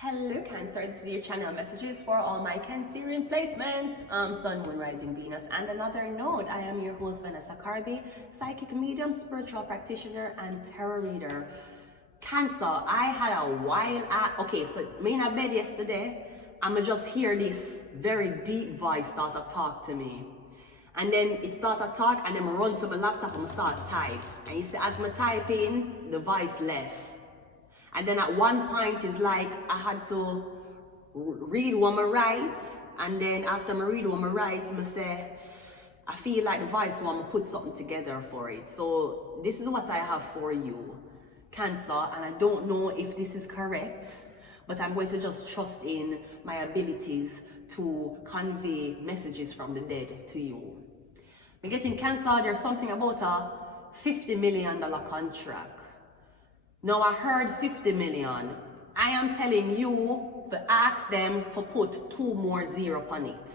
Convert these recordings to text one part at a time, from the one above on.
Hello Cancer, this is your channel messages for all my Cancerian placements, Sun, Moon, Rising, Venus, and another node. I am your host Vanessa Carby, psychic medium, spiritual practitioner, and tarot reader. Cancer, I had a while okay, so me in a bed yesterday, I'ma just hear this very deep voice start to talk to me. And then it start to talk, and then I run to my laptop and I start type. And you see, as I type in, the voice left. And then at one point, it's like I had to read what I write. And then after I read what I write, I say, I feel like the voice want to put something together for it. So this is what I have for you, Cancer. And I don't know if this is correct, but I'm going to just trust in my abilities to convey messages from the dead to you. We're getting Cancer, there's something about a $50 million contract. Now I heard 50 million. I am telling you to ask them for put 2 more zero upon it.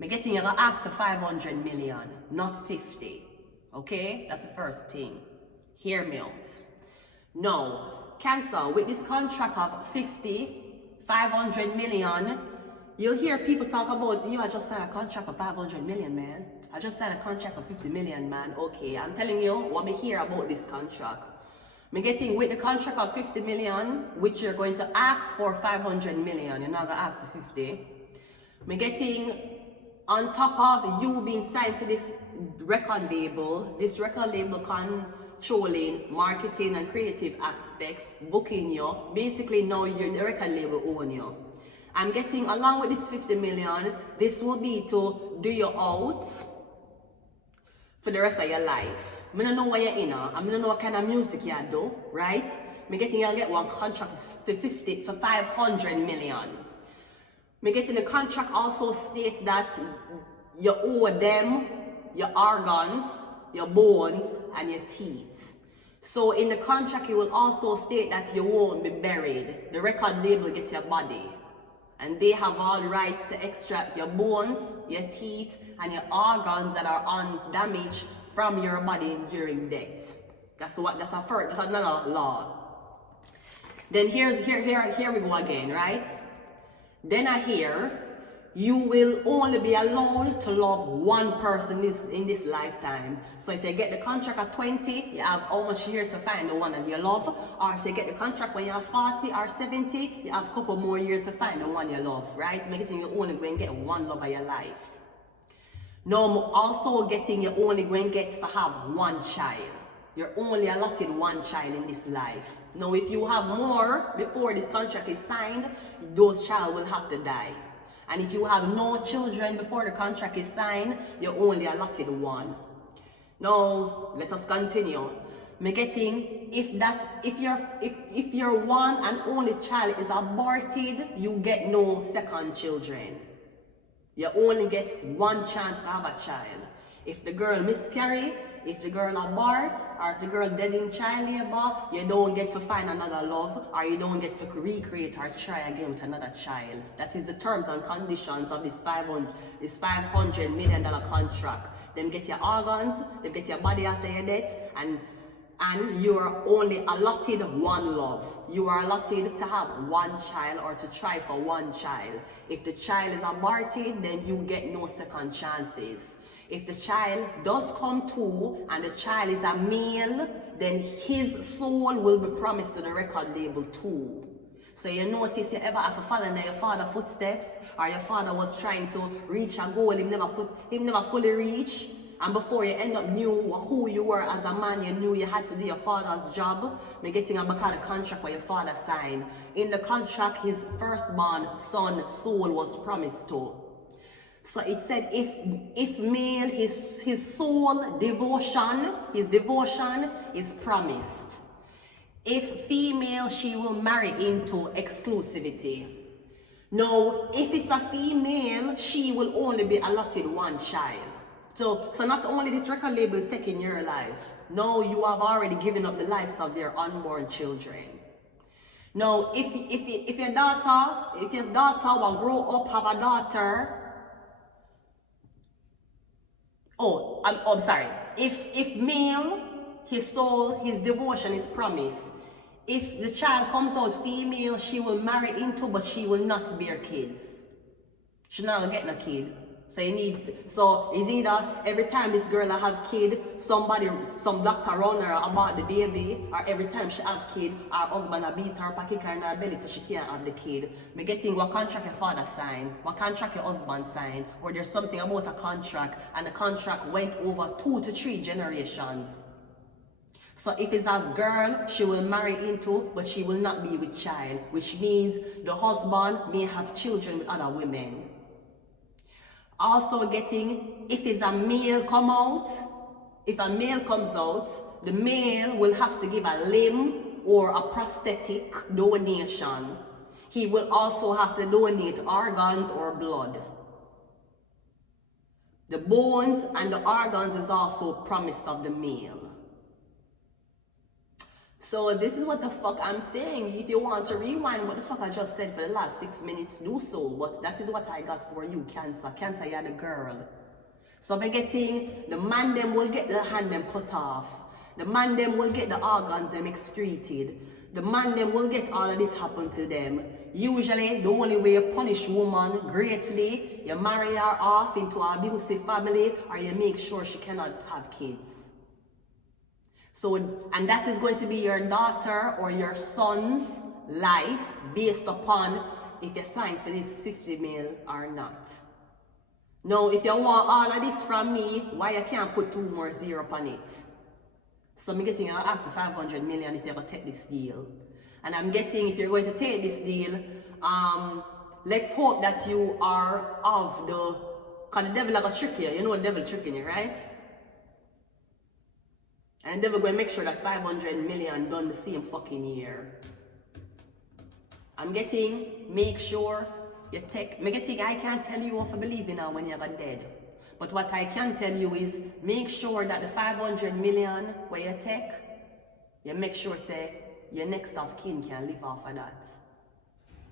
I'm getting you to ask for 500 million, not 50. Okay? That's the first thing. Hear me out. Now, Cancer, with this contract of 500 million, you'll hear people talk about, I just signed a contract for 500 million, man. I just signed a contract for 50 million, man. Okay, I'm telling you what me hear about this contract. I'm getting with the contract of 50 million, which you're going to ask for 500 million. You're not going to ask for 50. I'm getting on top of you being signed to this record label controlling marketing and creative aspects, booking you. Basically, now you're the record label own you. I'm getting along with this 50 million, this will be to do you out for the rest of your life. I don't know what you're in, I don't know what kind of music you do, right? I'm getting you get one contract for 500 million. I'm getting the contract also states that you owe them your organs, your bones, and your teeth. So in the contract, it will also state that you won't be buried. The record label gets your body. And they have all rights to extract your bones, your teeth, and your organs that are undamaged from your body during death. That's another law. Then here we go again, right? Then I hear you will only be allowed to love one person in this lifetime. So if you get the contract at 20, you have how much years to find the one that you love? Or if you get the contract when you're 40 or 70, you have a couple more years to find the one you love, right? Making you only going to get one love of your life. Now I'm also getting you only going to get to have one child. You're only allotted one child in this life. Now if you have more before this contract is signed, those child will have to die. And if you have no children before the contract is signed, you're only allotted one. Now, let us continue. I'm getting, if your one and only child is aborted, you get no second children. You only get one chance to have a child. If the girl miscarry, if the girl abort, or if the girl dead in child labor, you don't get to find another love, or you don't get to recreate or try again with another child. That is the terms and conditions of this $500 million contract. Them get your organs, them get your body after your death, and you are only allotted one love. You are allotted to have one child or to try for one child. If the child is aborted, then you get no second chances. If the child does come to and the child is a male, then his soul will be promised to the record label too. So you notice you ever have to follow in your father's footsteps, or your father was trying to reach a goal, he never fully reached. And before you end up knew who you were as a man, you knew you had to do your father's job. You're getting a back of the contract where your father signed. In the contract, his firstborn son soul was promised to. So it said if male, his soul devotion, his devotion is promised. If female, she will marry into exclusivity. Now, if it's a female, she will only be allotted one child. So not only this record label is taking your life, no, you have already given up the lives of your unborn children. Now, if your daughter will grow up, have a daughter, I'm sorry. If male, his soul, his devotion is promised. If the child comes out female, she will marry into, but she will not bear kids. She not get no kid. So it's either every time this girl have kid, some doctor run her about the baby, or every time she have kid, her husband a beat her, kick her in her belly so she can't have the kid. Me getting what contract your father signed, what contract your husband signed, or there's something about a contract and the contract went over 2 to 3 generations. So if it's a girl, she will marry into, but she will not be with child, which means the husband may have children with other women. Also getting, if it's a male come out, if a male comes out, the male will have to give a limb or a prosthetic donation. He will also have to donate organs or blood. The bones and the organs is also promised of the male. So this is what the fuck I'm saying. If you want to rewind what the fuck I just said for the last 6 minutes, do so. But that is what I got for you, Cancer. Cancer, you're the girl. So by getting, the man them will get the hand them cut off. The man them will get the organs them excreted. The man them will get all of this happen to them. Usually, the only way you punish woman greatly, you marry her off into an abusive family, or you make sure she cannot have kids. So, and that is going to be your daughter or your son's life based upon if you sign for this 50 mil or not. Now, if you want all of this from me, why you can't put 2 more zeros upon it? So I'm getting, I'll ask you 500 million if you ever take this deal. And I'm getting, if you're going to take this deal, let's hope that you are of the, because the devil like a trick you. You know the devil tricking you, right? And then we're going to make sure that 500 million done the same fucking year. I'm getting, make sure you take, I can't tell you what to believe in when you're dead. But what I can tell you is, make sure that the 500 million where you take, you make sure say, your next of kin can live off of that.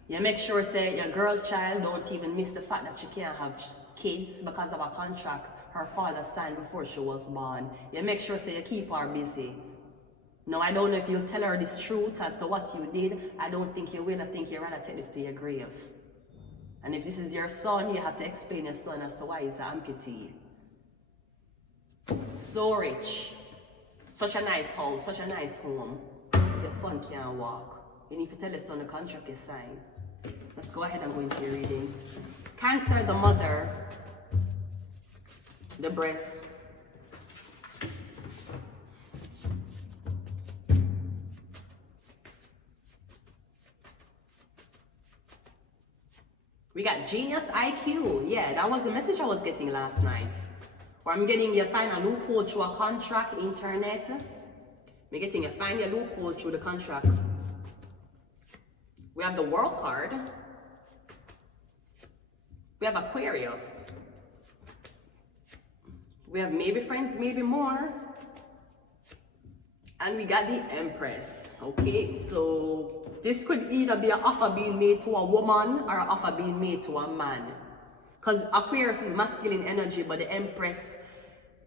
You make sure say, your girl child don't even miss the fact that she can't have kids because of a contract her father signed before she was born. You make sure say you keep her busy. Now I don't know if you'll tell her this truth as to what you did. I don't think you will. I think you'd rather take this to your grave. And if this is your son, you have to explain your son as to why he's an amputee. So rich. Such a nice house, such a nice home. But your son can't walk. You need to tell your son the contract is signed. Let's go ahead and go into your reading. Cancer, the mother. The breast. We got genius IQ. Yeah, that was the message I was getting last night. Where I'm getting you find a loophole through a contract, internet. I'm getting you find your loophole through the contract. We have the World card. We have Aquarius. We have maybe friends, maybe more. And we got the Empress. Okay, so this could either be an offer being made to a woman or an offer being made to a man. Because Aquarius is masculine energy, but the Empress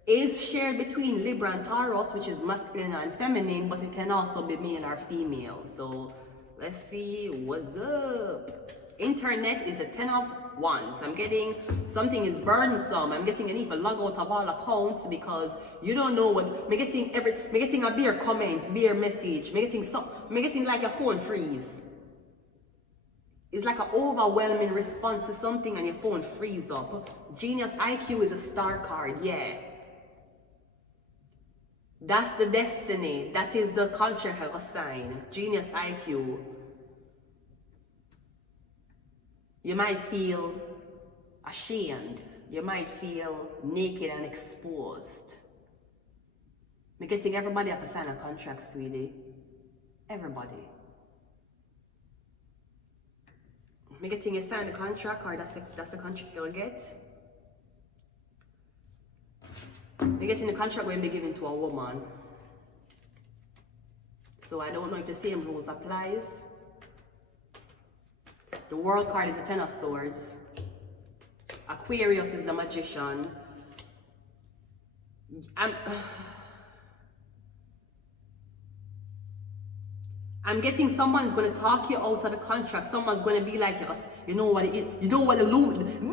is shared between Libra and Taurus, which is masculine and feminine, but it can also be male or female. So let's see what's up. Internet is a 10 of Wands. I'm getting something is burdensome. I'm getting an even log out of all accounts because you don't know what. I'm getting a bare comments, bare message. I'm getting like a phone freeze. It's like an overwhelming response to something and your phone freeze up. Genius IQ is a star card, yeah. That's the destiny. That is the culture have a sign. Genius IQ. You might feel ashamed. You might feel naked and exposed. I'm getting everybody have to sign a contract, sweetie. Everybody. I'm getting you sign a contract, or that's the contract you'll get. I'm getting the contract will be given to a woman. So I don't know if the same rules applies. The World card is a 10 of Swords. Aquarius is a magician. I'm I'm getting someone's going to talk you out of the contract. Someone's going to be like, yes, you know what the loom,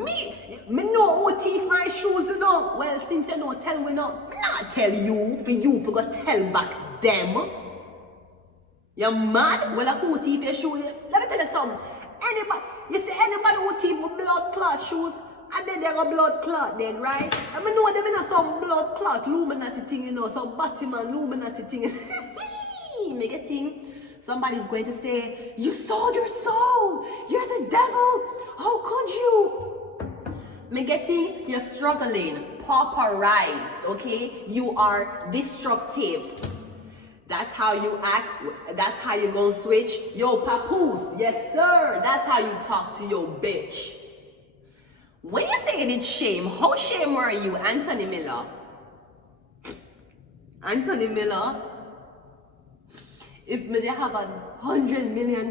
me know who teeth my shoes, you know. Well, since you don't tell me not tell you, for go tell back them. You're mad? Well, who teeth your shoes? Let me tell you something. Anybody who teeth with blood clot shoes, and then they got blood clot then, right? I mean, know them in some blood clot, Illuminati thing, you know, some Batman Illuminati thing. Me getting. Somebody's going to say, you sold your soul. You're the devil. How could you? Me getting, you're struggling. Pauperized, okay? You are destructive. That's how you act. That's how you gonna switch. Yo, papoose. Yes, sir. That's how you talk to your bitch. When you say it's shame, how shame are you, Anthony Miller? Anthony Miller? If me they have $100 million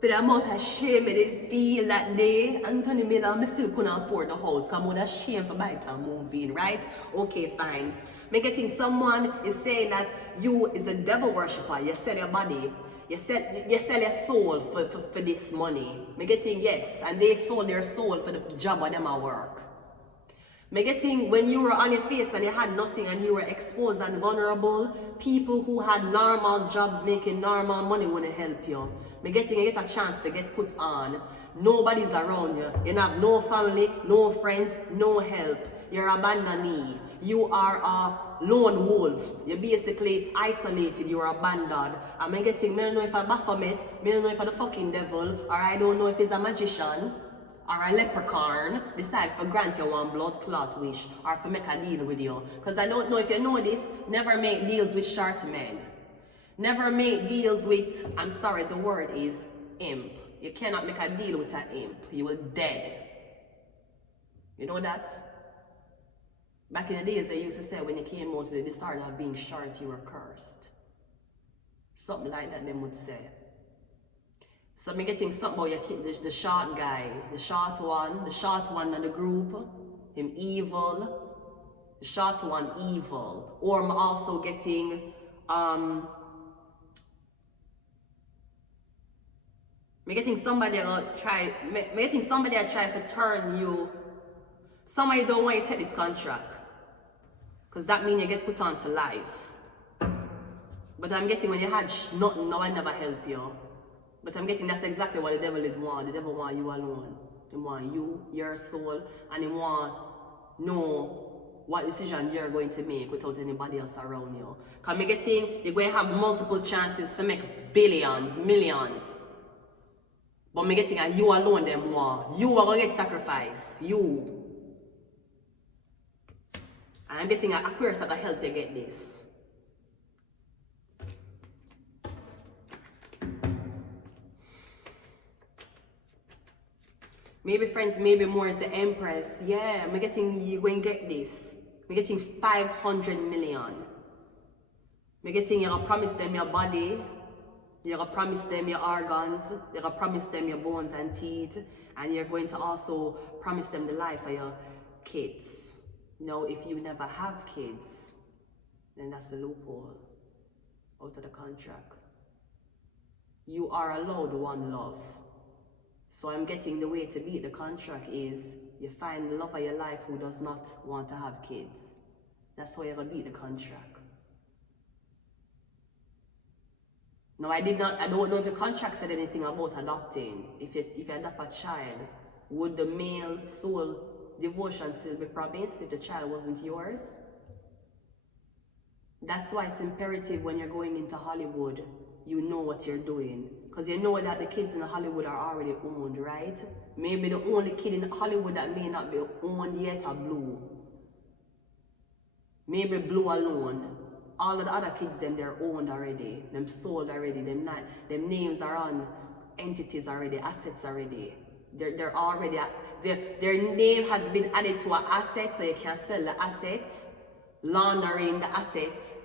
for the amount of shame I did feel that day, Anthony Miller, I still couldn't afford the house because I'm more shame for buying a movie, right? Okay, fine. Me getting someone is saying that you is a devil worshipper, you sell your body, you sell your soul for this money. Me getting yes, and they sold their soul for the job of them at work. Me getting when you were on your face and you had nothing and you were exposed and vulnerable, people who had normal jobs making normal money want to help you. Me getting you get a chance to get put on. Nobody's around you. You have no family, no friends, no help. You're abandonee. You are a lone wolf. You're basically isolated. You're abandoned. And me getting, me don't know if I'm Baphomet, me don't know if I'm the fucking devil, or I don't know if he's a magician, or a leprechaun, decide for grant you one blood clot wish, or for make a deal with you. Because I don't know if you know this, never make deals with short men. Never make deals with, I'm sorry, the word is imp. You cannot make a deal with an imp. You will dead. You know that? Back in the days, they used to say when you came out with the disorder of being short, you were cursed. Something like that they would say. So I'm getting something about your the short guy, the short one in the group, him evil, the short one evil. Or I'm also getting me getting somebody that try to turn you. Somebody don't want you to take this contract. Because that means you get put on for life. But I'm getting when you had nothing, no one never help you. But I'm getting that's exactly what the devil did want. The devil want you alone. He want you, your soul, and he want know what decision you're going to make without anybody else around you. Because I'm getting you're going to have multiple chances to make billions, millions. But I'm getting you alone them want. You are going to get sacrificed. You. And I'm getting an Aquarius that will help you get this. Maybe friends, maybe more is the Empress. Yeah, I'm getting you going to get this. I'm getting 500 million. I'm getting you're gonna promise them your body. You're gonna promise them your organs. You're gonna promise them your bones and teeth. And you're going to also promise them the life of your kids. Now, if you never have kids, then that's the loophole out of the contract. You are allowed one love. So I'm getting the way to beat the contract is you find the love of your life who does not want to have kids. That's how you're going to beat the contract. Now I don't know if the contract said anything about adopting. If you adopt a child, would the male soul devotion still be promised if the child wasn't yours? That's why it's imperative when you're going into Hollywood, you know what you're doing. Because you know that the kids in Hollywood are already owned, right? Maybe the only kid in Hollywood that may not be owned yet are Blue. Maybe Blue alone. All of the other kids, they're owned already. Them sold already. Them names are on entities already, assets already. They're already, their name has been added to an asset, so you can sell the assets, laundering the assets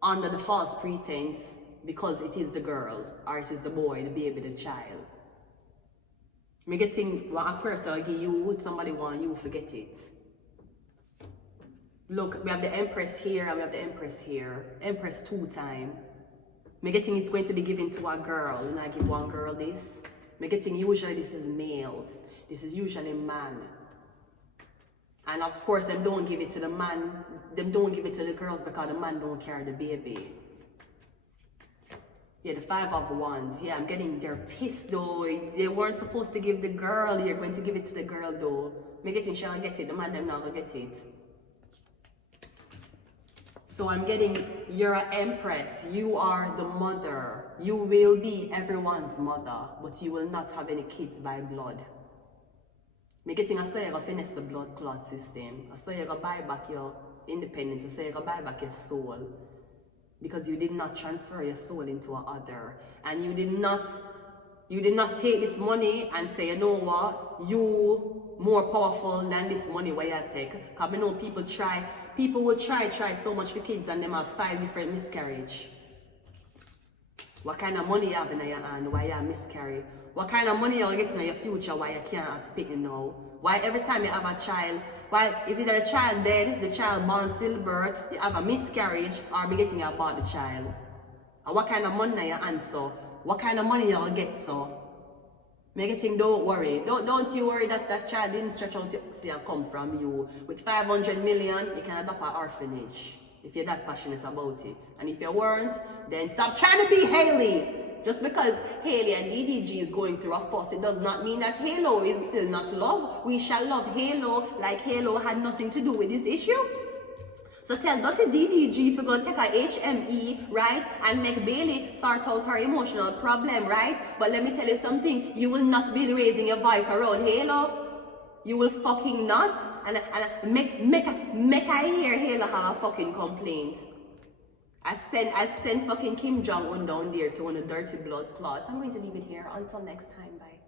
under the false pretense because it is the girl, or it is the boy, the baby, the child. Me getting what a person will give you, somebody want you, forget it. Look, we have the Empress here and we have the Empress here. Empress 2 times. Me getting it's going to be given to a girl. When I give one girl this, me getting usually this is males. This is usually man. And of course, them don't give it to the man. Them don't give it to the girls because the man don't carry the baby. Yeah, the 5 of Wands. Yeah, I'm getting, they're pissed though. They weren't supposed to give the girl. You're going to give it to the girl though. Me getting, shall I get it? The man them not gonna get it. So I'm getting, you're an empress. You are the mother. You will be everyone's mother, but you will not have any kids by blood. Me getting a say you gonna finesse the blood clot system. I say you gonna buy back your independence. I say you gonna buy back your soul. Because you did not transfer your soul into a other. And you did not take this money and say, you know what, you more powerful than this money where you take. Because I know people will try so much for kids and them have 5 different miscarriage. What kind of money you have in your hand why you miscarry? What kind of money you're getting in your future why you can't have pick now? Why every time you have a child, why is it that the child dead, the child born stillbirth, you have a miscarriage, or be getting about the child? And what kind of money in your hand so? What kind of money you'll get so? Me getting, don't worry. Don't you worry that that child didn't stretch out to see and come from you. With 500 million, you can adopt an orphanage. If you're that passionate about it. And if you weren't, then stop trying to be Haley. Just because Haley and DDG is going through a fuss, it does not mean that Halo is still not love. We shall love Halo like Halo had nothing to do with this issue. So tell Dr. DDG if you're going to take a HME, right, and make Bailey sort out her emotional problem, right? But let me tell you something, you will not be raising your voice around Halo. You will fucking not. And make I hear Halo have a fucking complaint. I send fucking Kim Jong-un down there to one of the dirty blood clots. I'm going to leave it here. Until next time, bye.